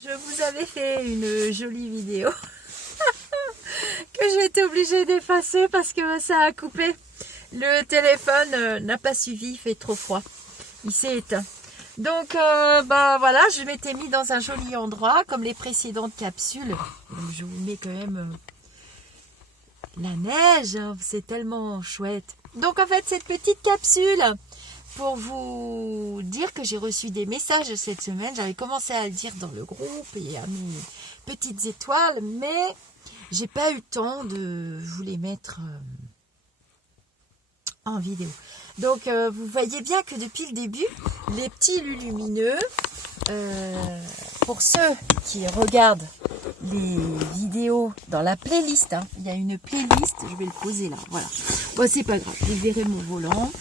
Je vous avais fait une jolie vidéo que j'ai été obligée d'effacer parce que ça a coupé. Le téléphone n'a pas suivi, il fait trop froid. Il s'est éteint. Donc voilà, je m'étais mis dans un joli endroit comme les précédentes capsules. Donc, je vous mets quand même la neige, hein, c'est tellement chouette. Donc en fait cette petite capsule, pour vous dire que j'ai reçu des messages cette semaine, j'avais commencé à le dire dans le groupe et à mes petites étoiles, mais j'ai pas eu le temps de vous les mettre en vidéo. Donc vous voyez bien que depuis le début, les petits lumineux, pour ceux qui regardent les vidéos dans la playlist, hein, il y a une playlist, je vais le poser là, voilà. Bon, c'est pas grave, vous verrez mon volant.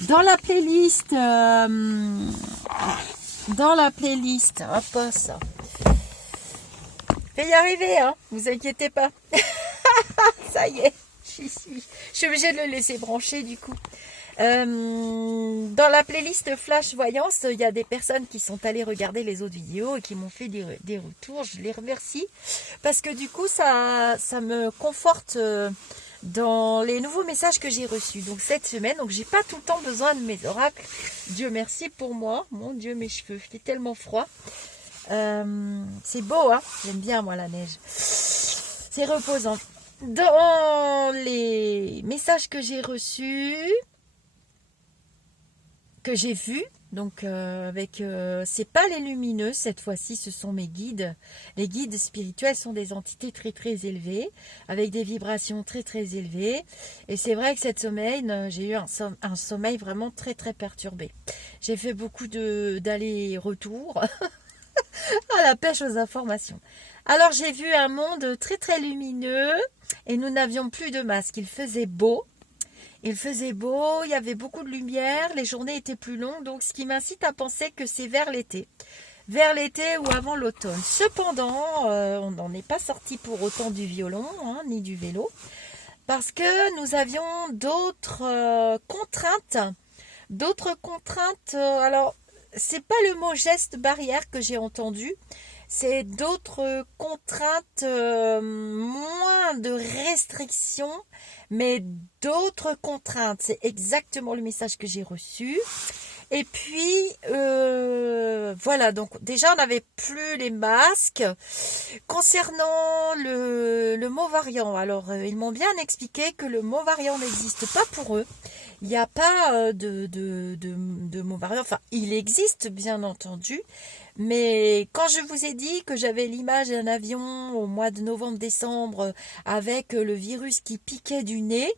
Dans la playlist, hop, ça. Je vais y arriver, hein, vous inquiétez pas. Ça y est, je suis obligée de le laisser brancher du coup. Dans la playlist Flash Voyance, il y a des personnes qui sont allées regarder les autres vidéos et qui m'ont fait des retours. Je les remercie parce que du coup, ça me conforte dans les nouveaux messages que j'ai reçus. Donc cette semaine, donc j'ai pas tout le temps besoin de mes oracles. Dieu merci pour moi. Mon Dieu, mes cheveux, il est tellement froid. C'est beau, hein. J'aime bien moi la neige. C'est reposant. Dans les messages que j'ai reçus, que j'ai vus, donc c'est pas les lumineux cette fois-ci, ce sont mes guides. Les guides spirituels sont des entités très très élevées, avec des vibrations très très élevées. Et c'est vrai que cette semaine, j'ai eu un sommeil vraiment très très perturbé. J'ai fait beaucoup d'allers-retours à la pêche aux informations. Alors j'ai vu un monde très très lumineux et nous n'avions plus de masque. Il faisait beau. Il faisait beau, il y avait beaucoup de lumière, les journées étaient plus longues, donc ce qui m'incite à penser que c'est vers l'été ou avant l'automne. Cependant, on n'en est pas sorti pour autant du violon, hein, ni du vélo, parce que nous avions d'autres contraintes. Alors, c'est pas le mot geste barrière que j'ai entendu, c'est d'autres contraintes, moins de restrictions, mais d'autres contraintes. C'est exactement le message que j'ai reçu. Et puis, voilà, donc déjà on n'avait plus les masques. Concernant le mot variant, alors ils m'ont bien expliqué que le mot variant n'existe pas pour eux. Il n'y a pas de mot variant, enfin il existe bien entendu, mais quand je vous ai dit que j'avais l'image d'un avion au mois de novembre-décembre avec le virus qui piquait du nez,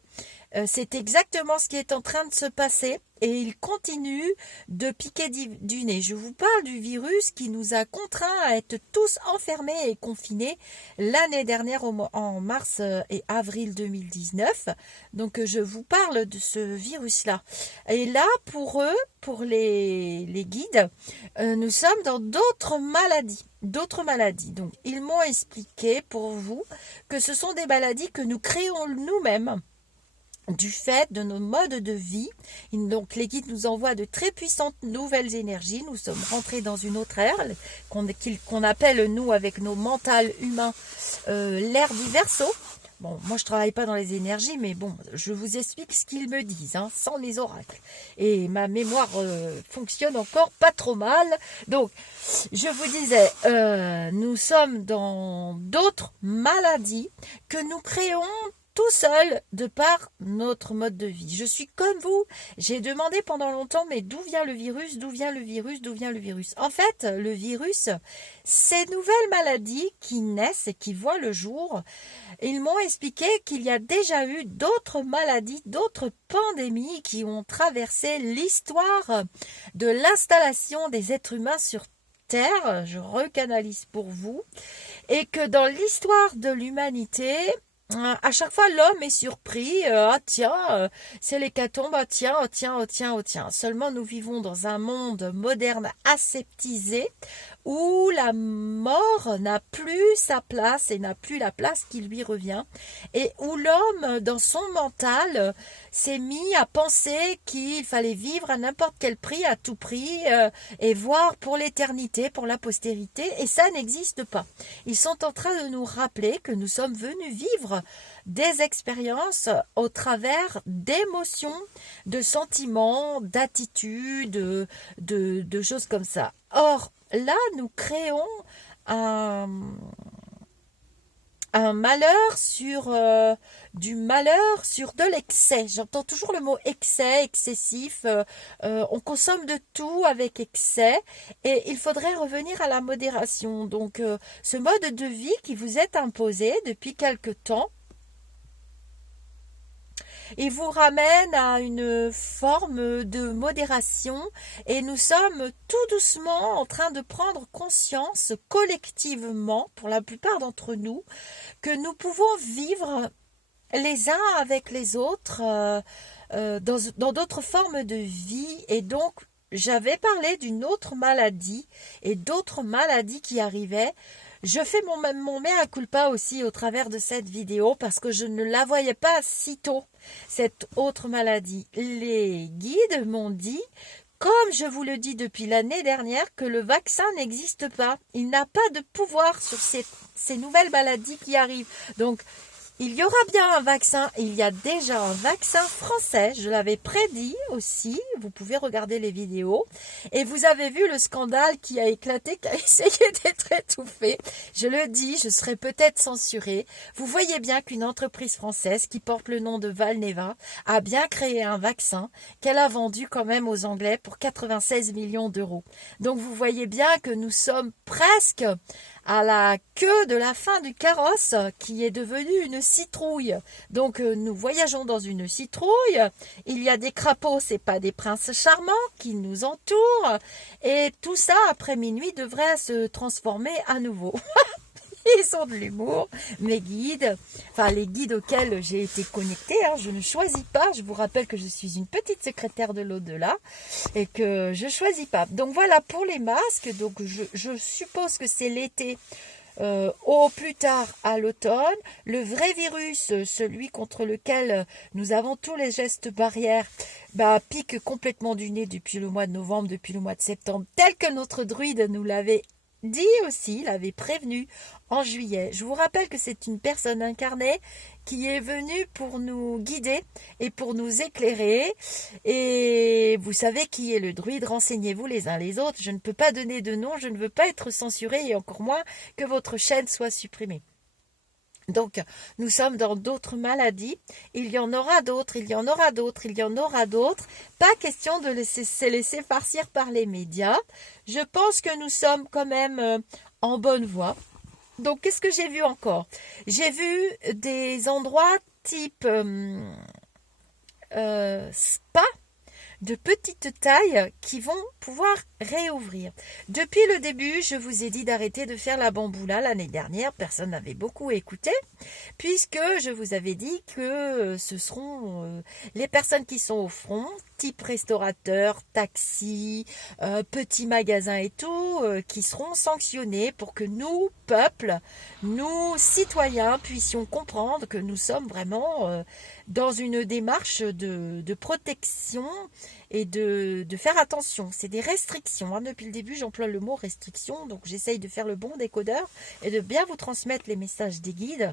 c'est exactement ce qui est en train de se passer et il continue de piquer du nez. Je vous parle du virus qui nous a contraints à être tous enfermés et confinés l'année dernière en mars et avril 2019. Donc je vous parle de ce virus-là. Et là, pour eux, pour les guides, nous sommes dans d'autres maladies. Donc ils m'ont expliqué pour vous que ce sont des maladies que nous créons nous-mêmes du fait de nos modes de vie. Donc les guides nous envoient de très puissantes nouvelles énergies. Nous sommes rentrés dans une autre ère qu'on appelle, nous, avec nos mentales humains, l'ère du Verseau. Bon, moi je travaille pas dans les énergies, mais bon, je vous explique ce qu'ils me disent, hein, sans les oracles. Et ma mémoire fonctionne encore pas trop mal. Donc, je vous disais, nous sommes dans d'autres maladies que nous créons tout seul de par notre mode de vie. Je suis comme vous, j'ai demandé pendant longtemps, mais d'où vient le virus, d'où vient le virus, d'où vient le virus? En fait, le virus, ces nouvelles maladies qui naissent et qui voient le jour, ils m'ont expliqué qu'il y a déjà eu d'autres maladies, d'autres pandémies qui ont traversé l'histoire de l'installation des êtres humains sur Terre, je recanalise pour vous, et que dans l'histoire de l'humanité, à chaque fois, l'homme est surpris. Ah tiens, c'est l'hécatombe. Ah tiens, oh tiens, oh tiens, oh tiens. Seulement, nous vivons dans un monde moderne aseptisé où la mort n'a plus sa place et n'a plus la place qui lui revient, et où l'homme, dans son mental, s'est mis à penser qu'il fallait vivre à n'importe quel prix, à tout prix, et voir pour l'éternité, pour la postérité, et ça n'existe pas. Ils sont en train de nous rappeler que nous sommes venus vivre des expériences au travers d'émotions, de sentiments, d'attitudes, de choses comme ça. Or, là, nous créons un, un malheur sur du malheur sur de l'excès. J'entends toujours le mot excès, excessif. On consomme de tout avec excès et il faudrait revenir à la modération. Donc, ce mode de vie qui vous est imposé depuis quelque temps, il vous ramène à une forme de modération et nous sommes tout doucement en train de prendre conscience collectivement, pour la plupart d'entre nous, que nous pouvons vivre les uns avec les autres dans d'autres formes de vie. Et donc, j'avais parlé d'une autre maladie et d'autres maladies qui arrivaient. Je fais mon mea culpa aussi au travers de cette vidéo parce que je ne la voyais pas si tôt, cette autre maladie. Les guides m'ont dit, comme je vous le dis depuis l'année dernière, que le vaccin n'existe pas. Il n'a pas de pouvoir sur ces nouvelles maladies qui arrivent. Donc, il y aura bien un vaccin, il y a déjà un vaccin français, je l'avais prédit aussi, vous pouvez regarder les vidéos, et vous avez vu le scandale qui a éclaté, qui a essayé d'être étouffé, je le dis, je serai peut-être censurée, vous voyez bien qu'une entreprise française qui porte le nom de Valneva a bien créé un vaccin qu'elle a vendu quand même aux Anglais pour 96 millions d'euros. Donc vous voyez bien que nous sommes presque à la queue de la fin du carrosse qui est devenue une citrouille. Donc nous voyageons dans une citrouille, il y a des crapauds, c'est pas des princes charmants qui nous entourent, et tout ça après minuit devrait se transformer à nouveau. Ils ont de l'humour, mes guides, enfin les guides auxquels j'ai été connectée, je ne choisis pas, je vous rappelle que je suis une petite secrétaire de l'au-delà et que je ne choisis pas. Donc voilà pour les masques, donc je suppose que c'est l'été, au plus tard à l'automne. Le vrai virus, celui contre lequel nous avons tous les gestes barrières, pique complètement du nez depuis le mois de novembre, depuis le mois de septembre, tel que notre druide nous l'avait dit aussi, l'avait prévenu en juillet. Je vous rappelle que c'est une personne incarnée qui est venue pour nous guider et pour nous éclairer. Et vous savez qui est le druide, renseignez-vous les uns les autres. Je ne peux pas donner de nom, je ne veux pas être censurée et encore moins que votre chaîne soit supprimée. Donc, nous sommes dans d'autres maladies, il y en aura d'autres, il y en aura d'autres, il y en aura d'autres. Pas question de se laisser farcir par les médias. Je pense que nous sommes quand même en bonne voie. Donc, qu'est-ce que j'ai vu encore? J'ai vu des endroits type spa, de petite taille qui vont pouvoir réouvrir. Depuis le début, je vous ai dit d'arrêter de faire la bamboula l'année dernière. Personne n'avait beaucoup écouté, puisque je vous avais dit que ce seront les personnes qui sont au front, type restaurateur, taxi, petits magasins et tout, qui seront sanctionnés pour que nous, peuple, nous, citoyens, puissions comprendre que nous sommes vraiment dans une démarche de protection et de faire attention. C'est des restrictions. Depuis le début, j'emploie le mot restriction, donc j'essaye de faire le bon décodeur et de bien vous transmettre les messages des guides.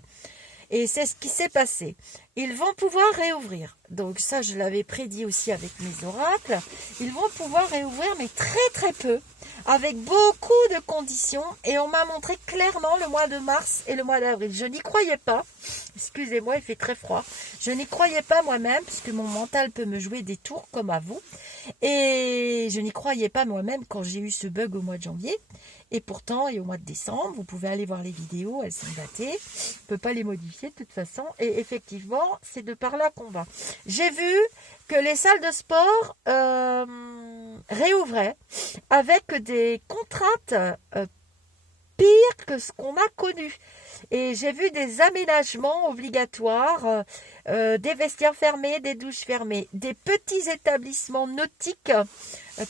Et c'est ce qui s'est passé. Ils vont pouvoir réouvrir. Donc ça, je l'avais prédit aussi avec mes oracles. Ils vont pouvoir réouvrir, mais très très peu, avec beaucoup de conditions. Et on m'a montré clairement le mois de mars et le mois d'avril. Je n'y croyais pas. Excusez-moi, il fait très froid. Je n'y croyais pas moi-même, puisque mon mental peut me jouer des tours comme à vous. Et je n'y croyais pas moi-même quand j'ai eu ce bug au mois de janvier. Et pourtant, et au mois de décembre, vous pouvez aller voir les vidéos, elles sont datées. On ne peut pas les modifier de toute façon. Et effectivement, c'est de par là qu'on va. J'ai vu que les salles de sport réouvraient avec des contraintes pires que ce qu'on a connu. Et j'ai vu des aménagements obligatoires, des vestiaires fermés, des douches fermées, des petits établissements nautiques,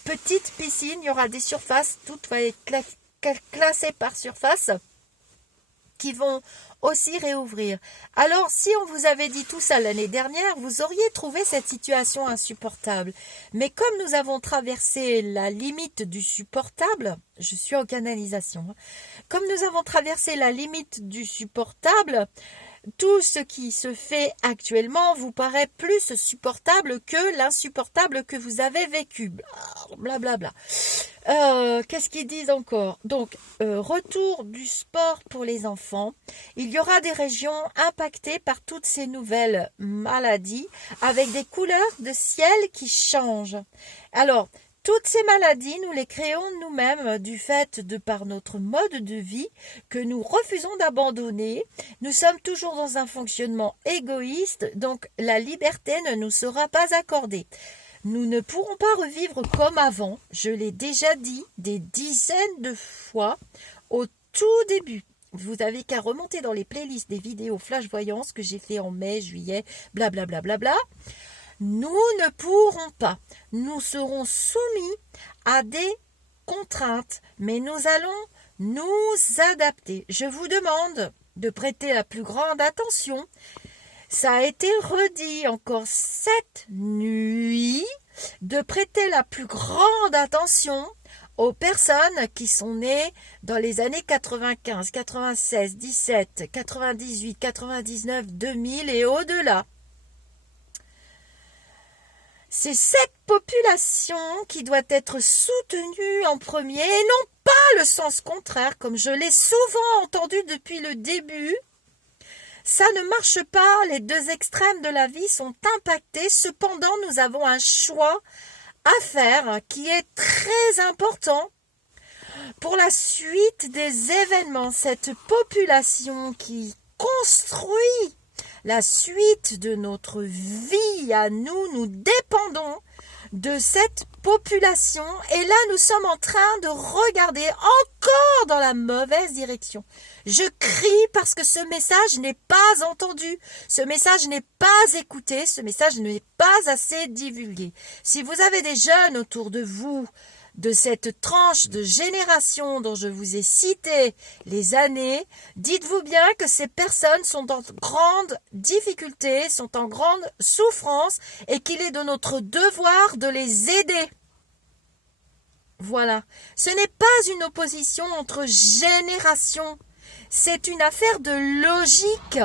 petites piscines, il y aura des surfaces, tout va être classés par surface qui vont aussi réouvrir. Alors, si on vous avait dit tout ça l'année dernière, vous auriez trouvé cette situation insupportable. Mais comme nous avons traversé la limite du supportable, je suis en canalisation, hein, comme nous avons traversé la limite du supportable, tout ce qui se fait actuellement vous paraît plus supportable que l'insupportable que vous avez vécu. Blablabla. Qu'est-ce qu'ils disent encore? Donc, retour du sport pour les enfants. Il y aura des régions impactées par toutes ces nouvelles maladies avec des couleurs de ciel qui changent. Alors, toutes ces maladies, nous les créons nous-mêmes du fait de par notre mode de vie que nous refusons d'abandonner. Nous sommes toujours dans un fonctionnement égoïste, donc la liberté ne nous sera pas accordée. Nous ne pourrons pas revivre comme avant, je l'ai déjà dit des dizaines de fois au tout début. Vous avez qu'à remonter dans les playlists des vidéos flash voyance que j'ai fait en mai, juillet, blablabla. Nous ne pourrons pas. Nous serons soumis à des contraintes, mais nous allons nous adapter. Je vous demande de prêter la plus grande attention. Ça a été redit encore cette nuit, de prêter la plus grande attention aux personnes qui sont nées dans les années 95, 96, 17, 98, 99, 2000 et au-delà. C'est cette population qui doit être soutenue en premier et non pas le sens contraire, comme je l'ai souvent entendu depuis le début. Ça ne marche pas, les deux extrêmes de la vie sont impactés. Cependant, nous avons un choix à faire qui est très important pour la suite des événements. Cette population qui construit la suite de notre vie à nous, nous dépendons de cette population et là nous sommes en train de regarder encore dans la mauvaise direction. Je crie parce que ce message n'est pas entendu, ce message n'est pas écouté, ce message n'est pas assez divulgué. Si vous avez des jeunes autour de vous, de cette tranche de génération dont je vous ai cité les années, dites-vous bien que ces personnes sont en grande difficulté, sont en grande souffrance et qu'il est de notre devoir de les aider. Voilà. Ce n'est pas une opposition entre générations. C'est une affaire de logique.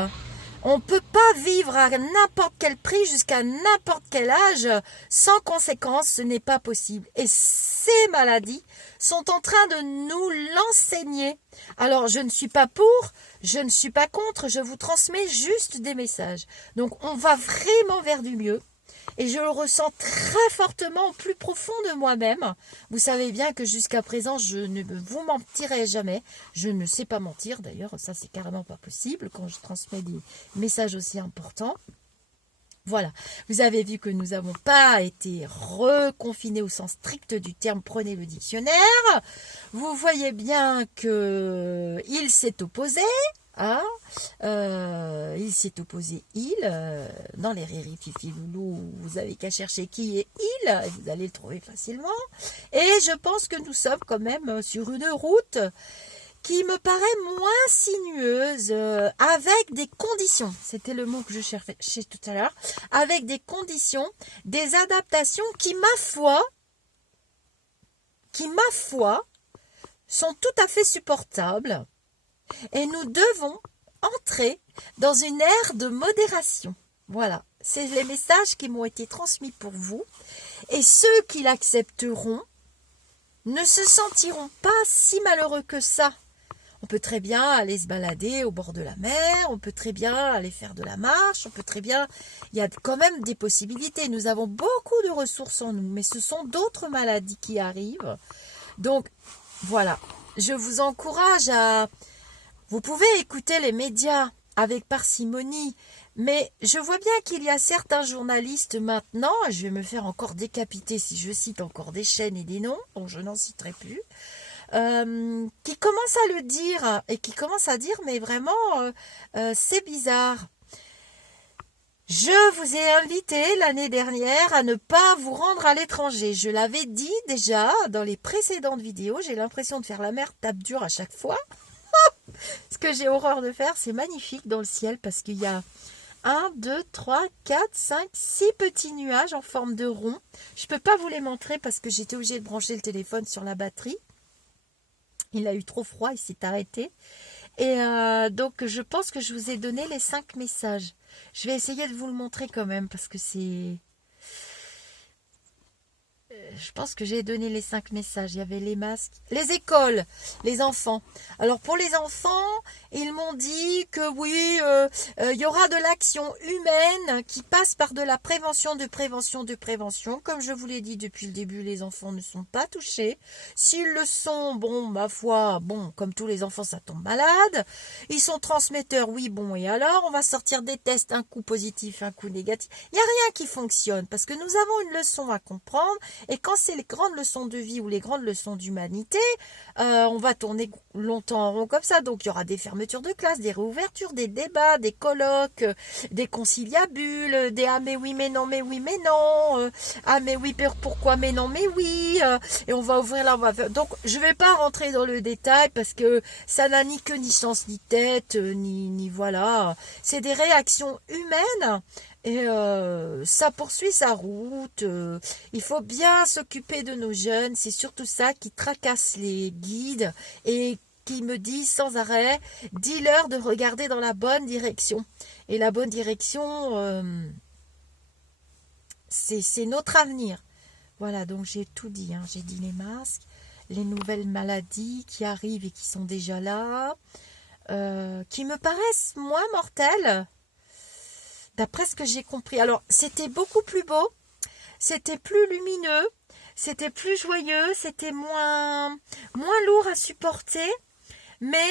On ne peut pas vivre à n'importe quel prix jusqu'à n'importe quel âge sans conséquence, ce n'est pas possible. Et ces maladies sont en train de nous l'enseigner. Alors, je ne suis pas pour, je ne suis pas contre, je vous transmets juste des messages. Donc, on va vraiment vers du mieux. Et je le ressens très fortement au plus profond de moi-même. Vous savez bien que jusqu'à présent, je ne vous mentirai jamais. Je ne sais pas mentir d'ailleurs, ça c'est carrément pas possible quand je transmets des messages aussi importants. Voilà, vous avez vu que nous n'avons pas été reconfinés au sens strict du terme, prenez le dictionnaire. Vous voyez bien qu'il s'est opposé. Il s'est opposé dans les Riri Fifi Loulou, vous avez qu'à chercher qui est il et vous allez le trouver facilement. Et je pense que nous sommes quand même sur une route qui me paraît moins sinueuse, avec des conditions, c'était le mot que je cherchais tout à l'heure, avec des conditions, des adaptations qui, ma foi, sont tout à fait supportables. Et nous devons entrer dans une ère de modération. Voilà, c'est les messages qui m'ont été transmis pour vous. Et ceux qui l'accepteront ne se sentiront pas si malheureux que ça. On peut très bien aller se balader au bord de la mer, on peut très bien aller faire de la marche, on peut très bien... Il y a quand même des possibilités. Nous avons beaucoup de ressources en nous, mais ce sont d'autres maladies qui arrivent. Donc, voilà, je vous encourage à... Vous pouvez écouter les médias avec parcimonie, mais je vois bien qu'il y a certains journalistes maintenant, et je vais me faire encore décapiter si je cite encore des chaînes et des noms, donc je n'en citerai plus, qui commencent à le dire, et qui commencent à dire, mais vraiment, c'est bizarre. Je vous ai invité l'année dernière à ne pas vous rendre à l'étranger. Je l'avais dit déjà dans les précédentes vidéos. J'ai l'impression de faire la merde tape dure à chaque fois. Ce que j'ai horreur de faire, c'est magnifique dans le ciel parce qu'il y a 1, 2, 3, 4, 5, 6 petits nuages en forme de rond. Je ne peux pas vous les montrer parce que j'étais obligée de brancher le téléphone sur la batterie. Il a eu trop froid, il s'est arrêté. Et donc, je pense que je vous ai donné les 5 messages. Je vais essayer de vous le montrer quand même parce que c'est... Je pense que j'ai donné les 5 messages. Il y avait les masques, les écoles, les enfants. Alors pour les enfants, ils m'ont dit que oui, il y aura de l'action humaine qui passe par de la prévention, de prévention, de prévention. Comme je vous l'ai dit depuis le début, les enfants ne sont pas touchés. S'ils le sont, bon, ma foi, bon, comme tous les enfants, ça tombe malade. Ils sont transmetteurs, oui, bon, et alors, on va sortir des tests, un coup positif, un coup négatif. Il n'y a rien qui fonctionne parce que nous avons une leçon à comprendre. Et quand c'est les grandes leçons de vie ou les grandes leçons d'humanité, on va tourner longtemps en rond comme ça. Donc, il y aura des fermetures de classe, des réouvertures, des débats, des colloques, des conciliabules, des « ah mais oui, mais non, mais oui, mais non ah mais oui, pourquoi, mais non, mais oui et on va ouvrir là, on va faire... Donc, je ne vais pas rentrer dans le détail parce que ça n'a ni queue, ni sens, ni tête, ni voilà. C'est des réactions humaines. Et ça poursuit sa route. Il faut bien s'occuper de nos jeunes. C'est surtout ça qui tracasse les guides et qui me dit sans arrêt, dis-leur de regarder dans la bonne direction. Et la bonne direction, c'est notre avenir. Voilà, donc j'ai tout dit. Hein. J'ai dit les masques, les nouvelles maladies qui arrivent et qui sont déjà là, qui me paraissent moins mortelles. D'après ce que j'ai compris. Alors, c'était beaucoup plus beau, c'était plus lumineux, c'était plus joyeux, c'était moins lourd à supporter, mais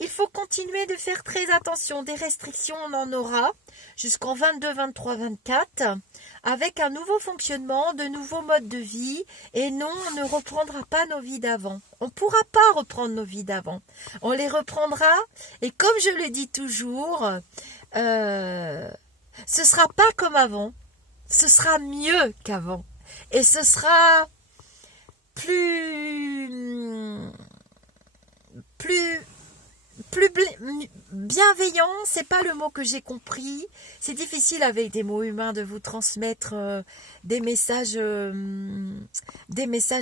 il faut continuer de faire très attention. Des restrictions, on en aura jusqu'en 22, 23, 24, avec un nouveau fonctionnement, de nouveaux modes de vie, et non, on ne reprendra pas nos vies d'avant. On ne pourra pas reprendre nos vies d'avant. On les reprendra, et comme je le dis toujours... ce sera pas comme avant, ce sera mieux qu'avant et ce sera plus bienveillant. C'est pas le mot que j'ai compris. C'est difficile avec des mots humains de vous transmettre des messages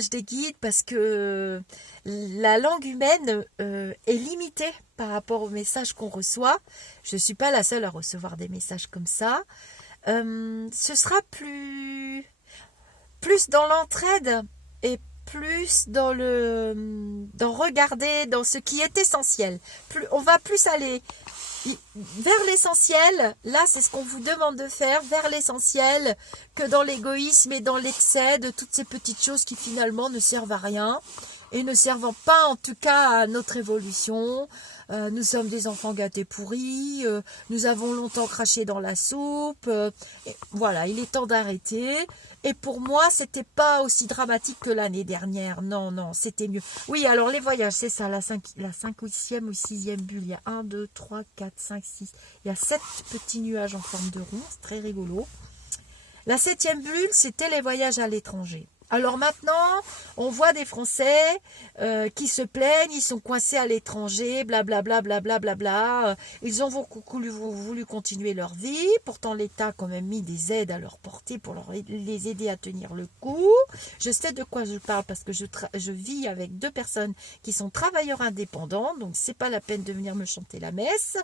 des guides parce que la langue humaine est limitée par rapport aux messages qu'on reçoit. Je ne suis pas la seule à recevoir des messages comme ça. Ce sera plus dans l'entraide et plus dans regarder dans ce qui est essentiel. On va plus aller vers l'essentiel. Là, c'est ce qu'on vous demande de faire, vers l'essentiel, que dans l'égoïsme et dans l'excès de toutes ces petites choses qui finalement ne servent à rien et ne servent pas en tout cas à notre évolution. Nous sommes des enfants gâtés pourris, nous avons longtemps craché dans la soupe, et voilà, il est temps d'arrêter. Et pour moi, c'était pas aussi dramatique que l'année dernière. Non, c'était mieux. Oui, alors les voyages, c'est ça, la 5e ou 6e bulle. Il y a 1, 2, 3, 4, 5, 6. Il y a 7 petits nuages en forme de rond, c'est très rigolo. La 7e bulle, c'était les voyages à l'étranger. Alors maintenant, on voit des Français qui se plaignent, ils sont coincés à l'étranger, blablabla, blablabla. Ils ont voulu continuer leur vie. Pourtant, l'État a quand même mis des aides à leur portée pour les aider à tenir le coup. Je sais de quoi je parle parce que je vis avec 2 personnes qui sont travailleurs indépendants. Donc, c'est pas la peine de venir me chanter la messe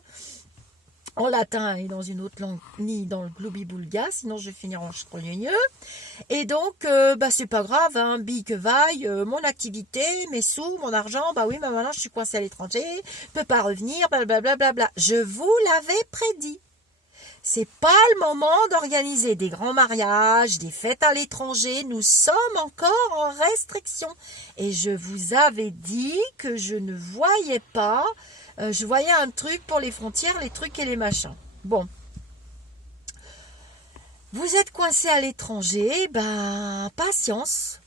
en latin et dans une autre langue, ni dans le gloubi-boulga, sinon je vais finir en ch'trogneux. Et donc, c'est pas grave, hein, bille que vaille, mon activité, mes sous, mon argent, bah oui, mais maintenant je suis coincée à l'étranger, je peux pas revenir, blablabla. Je vous l'avais prédit. C'est pas le moment d'organiser des grands mariages, des fêtes à l'étranger. Nous sommes encore en restriction. Et je vous avais dit que je ne voyais pas. Je voyais un truc pour les frontières, les trucs et les machins. Bon. Vous êtes coincé à l'étranger, patience.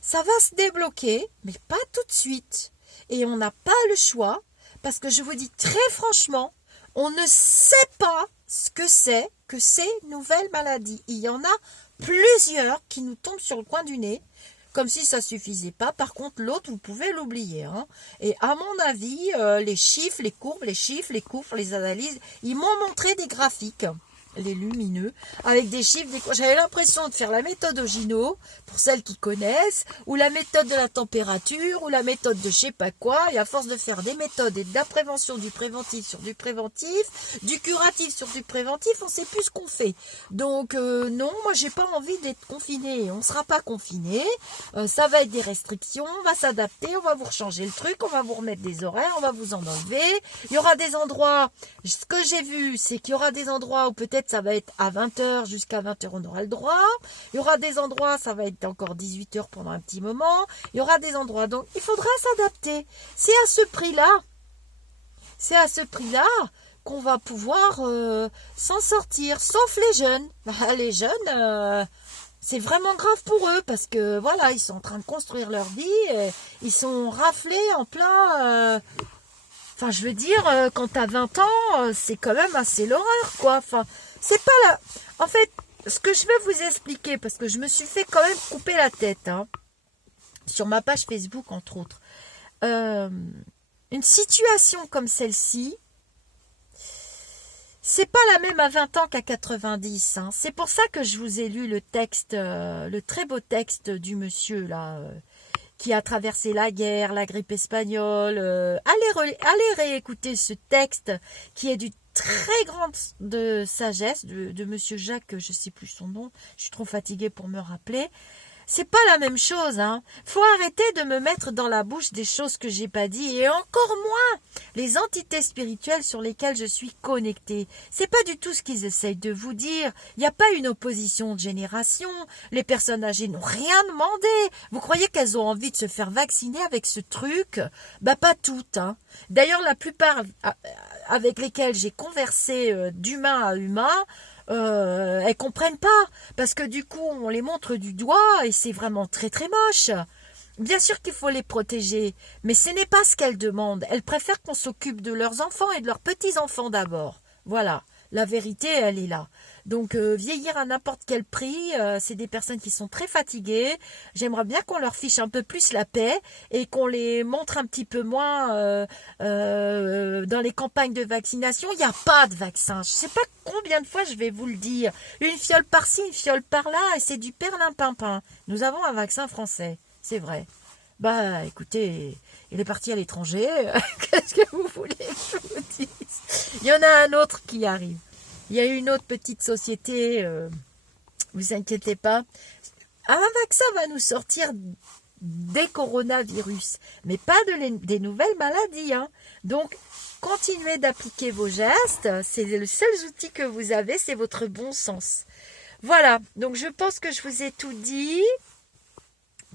Ça va se débloquer, mais pas tout de suite. Et on n'a pas le choix, parce que je vous dis très franchement, On ne sait pas ce que c'est que ces nouvelles maladies. Il y en a plusieurs qui nous tombent sur le coin du nez, comme si ça suffisait pas. Par contre, l'autre, vous pouvez l'oublier. Hein. Et à mon avis, les chiffres, les courbes, les analyses, ils m'ont montré des graphiques, les lumineux, avec des chiffres. J'avais l'impression de faire la méthode Ogino, pour celles qui connaissent, ou la méthode de la température, ou la méthode de je sais pas quoi, et à force de faire des méthodes et de la prévention, du préventif sur du préventif, du curatif sur du préventif, on sait plus ce qu'on fait. Donc non, moi j'ai pas envie d'être confiné, on sera pas confiné, ça va être des restrictions, on va s'adapter, on va vous rechanger le truc, on va vous remettre des horaires, on va vous en enlever, il y aura des endroits, ce que j'ai vu, c'est qu'il y aura des endroits où peut-être ça va être à 20h, jusqu'à 20h on aura le droit. Il y aura des endroits, ça va être encore 18h pendant un petit moment. Il y aura des endroits, donc il faudra s'adapter. C'est à ce prix-là qu'on va pouvoir s'en sortir, sauf les jeunes. Les jeunes, c'est vraiment grave pour eux, parce que voilà, ils sont en train de construire leur vie, et ils sont raflés en plein... Enfin, je veux dire, quand t'as 20 ans, c'est quand même assez l'horreur, quoi. Enfin, c'est pas là. En fait, ce que je veux vous expliquer, parce que je me suis fait quand même couper la tête, hein, sur ma page Facebook, entre autres. Une situation comme celle-ci, c'est pas la même à 20 ans qu'à 90. Hein. C'est pour ça que je vous ai lu le texte, le très beau texte du monsieur, là... qui a traversé la guerre, la grippe espagnole. Allez réécouter ce texte qui est du très grande de sagesse de Monsieur Jacques, je ne sais plus son nom, je suis trop fatiguée pour me rappeler. C'est pas la même chose, hein. Faut arrêter de me mettre dans la bouche des choses que j'ai pas dit, et encore moins les entités spirituelles sur lesquelles je suis connectée. C'est pas du tout ce qu'ils essayent de vous dire. Il n'y a pas une opposition de génération. Les personnes âgées n'ont rien demandé. Vous croyez qu'elles ont envie de se faire vacciner avec ce truc? Bah pas toutes, hein. D'ailleurs, la plupart avec lesquelles j'ai conversé d'humain à humain, elles comprennent pas, parce que du coup on les montre du doigt et c'est vraiment très très moche. Bien sûr qu'il faut les protéger, mais ce n'est pas ce qu'elles demandent. Elles préfèrent qu'on s'occupe de leurs enfants et de leurs petits-enfants d'abord. Voilà, la vérité elle est là. Donc vieillir à n'importe quel prix, c'est des personnes qui sont très fatiguées. J'aimerais bien qu'on leur fiche un peu plus la paix et qu'on les montre un petit peu moins dans les campagnes de vaccination. Il n'y a pas de vaccin. Je ne sais pas combien de fois je vais vous le dire. Une fiole par-ci, une fiole par-là, et c'est du perlimpinpin. Nous avons un vaccin français, c'est vrai. Bah écoutez, il est parti à l'étranger. Qu'est-ce que vous voulez que je vous dise? Il y en a un autre qui arrive. Il y a une autre petite société, vous inquiétez pas. Un vaccin va nous sortir des coronavirus, mais pas des nouvelles maladies. Hein. Donc, continuez d'appliquer vos gestes. C'est le seul outil que vous avez, c'est votre bon sens. Voilà, donc je pense que je vous ai tout dit.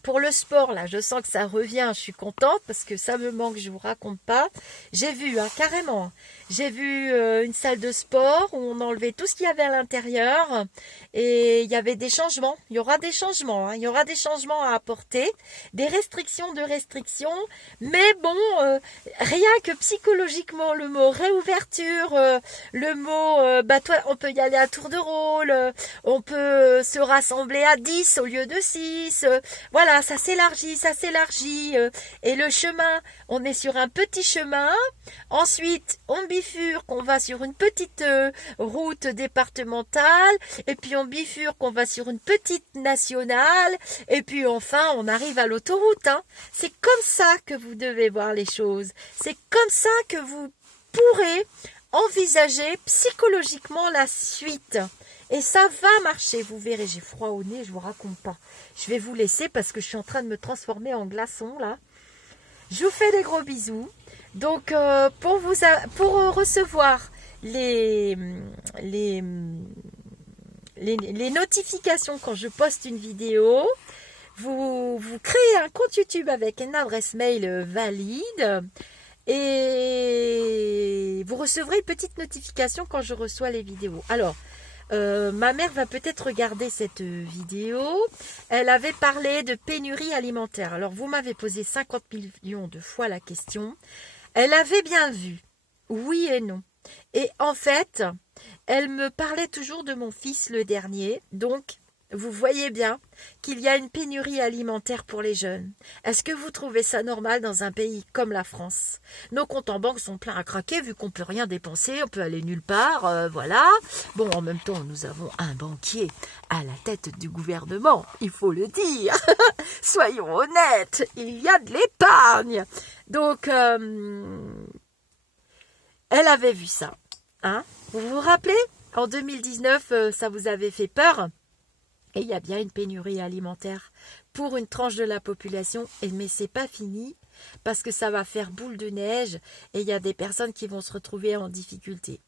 Pour le sport, là, je sens que ça revient, je suis contente parce que ça me manque, je vous raconte pas. J'ai vu, hein, carrément, j'ai vu une salle de sport où on enlevait tout ce qu'il y avait à l'intérieur et il y avait des changements. Il y aura des changements, hein, il y aura des changements à apporter, des restrictions de restrictions, mais bon, rien que psychologiquement, le mot réouverture, le mot, bah toi, on peut y aller à tour de rôle, on peut se rassembler à 10 au lieu de 6, voilà, ça s'élargit, et le chemin, on est sur un petit chemin, ensuite on bifurque, on va sur une petite route départementale, et puis on bifurque, on va sur une petite nationale, et puis enfin on arrive à l'autoroute, hein. C'est comme ça que vous devez voir les choses, c'est comme ça que vous pourrez envisager psychologiquement la suite. Et ça va marcher, vous verrez, j'ai froid au nez, je vous raconte pas. Je vais vous laisser parce que je suis en train de me transformer en glaçon là. Je vous fais des gros bisous. Donc pour recevoir les notifications quand je poste une vidéo, vous créez un compte YouTube avec une adresse mail valide. Et vous recevrez une petite notification quand je reçois les vidéos. Alors, ma mère va peut-être regarder cette vidéo. Elle avait parlé de pénurie alimentaire. Alors, vous m'avez posé 50 millions de fois la question. Elle avait bien vu. Oui et non. Et en fait, elle me parlait toujours de mon fils le dernier. Donc, vous voyez bien qu'il y a une pénurie alimentaire pour les jeunes. Est-ce que vous trouvez ça normal dans un pays comme la France? Nos comptes en banque sont pleins à craquer vu qu'on ne peut rien dépenser, on peut aller nulle part, voilà. Bon, en même temps, nous avons un banquier à la tête du gouvernement, il faut le dire. Soyons honnêtes, il y a de l'épargne. Donc, elle avait vu ça. Hein? Vous vous rappelez? En 2019, ça vous avait fait peur? Et il y a bien une pénurie alimentaire pour une tranche de la population, mais c'est pas fini parce que ça va faire boule de neige et il y a des personnes qui vont se retrouver en difficulté.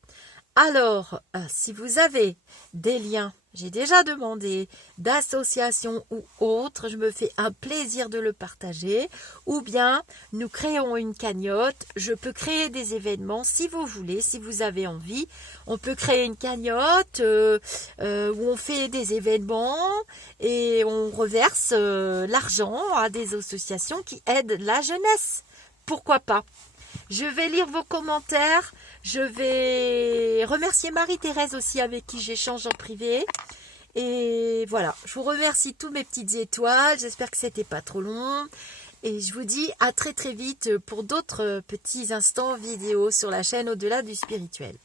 Alors, si vous avez des liens, j'ai déjà demandé, d'associations ou autres, je me fais un plaisir de le partager, ou bien nous créons une cagnotte, je peux créer des événements si vous voulez, si vous avez envie, on peut créer une cagnotte où on fait des événements et on reverse l'argent à des associations qui aident la jeunesse. Pourquoi pas? Je vais lire vos commentaires. Je vais remercier Marie-Thérèse aussi avec qui j'échange en privé. Et voilà, je vous remercie tous mes petites étoiles. J'espère que c'était pas trop long. Et je vous dis à très très vite pour d'autres petits instants vidéo sur la chaîne Au-delà du spirituel.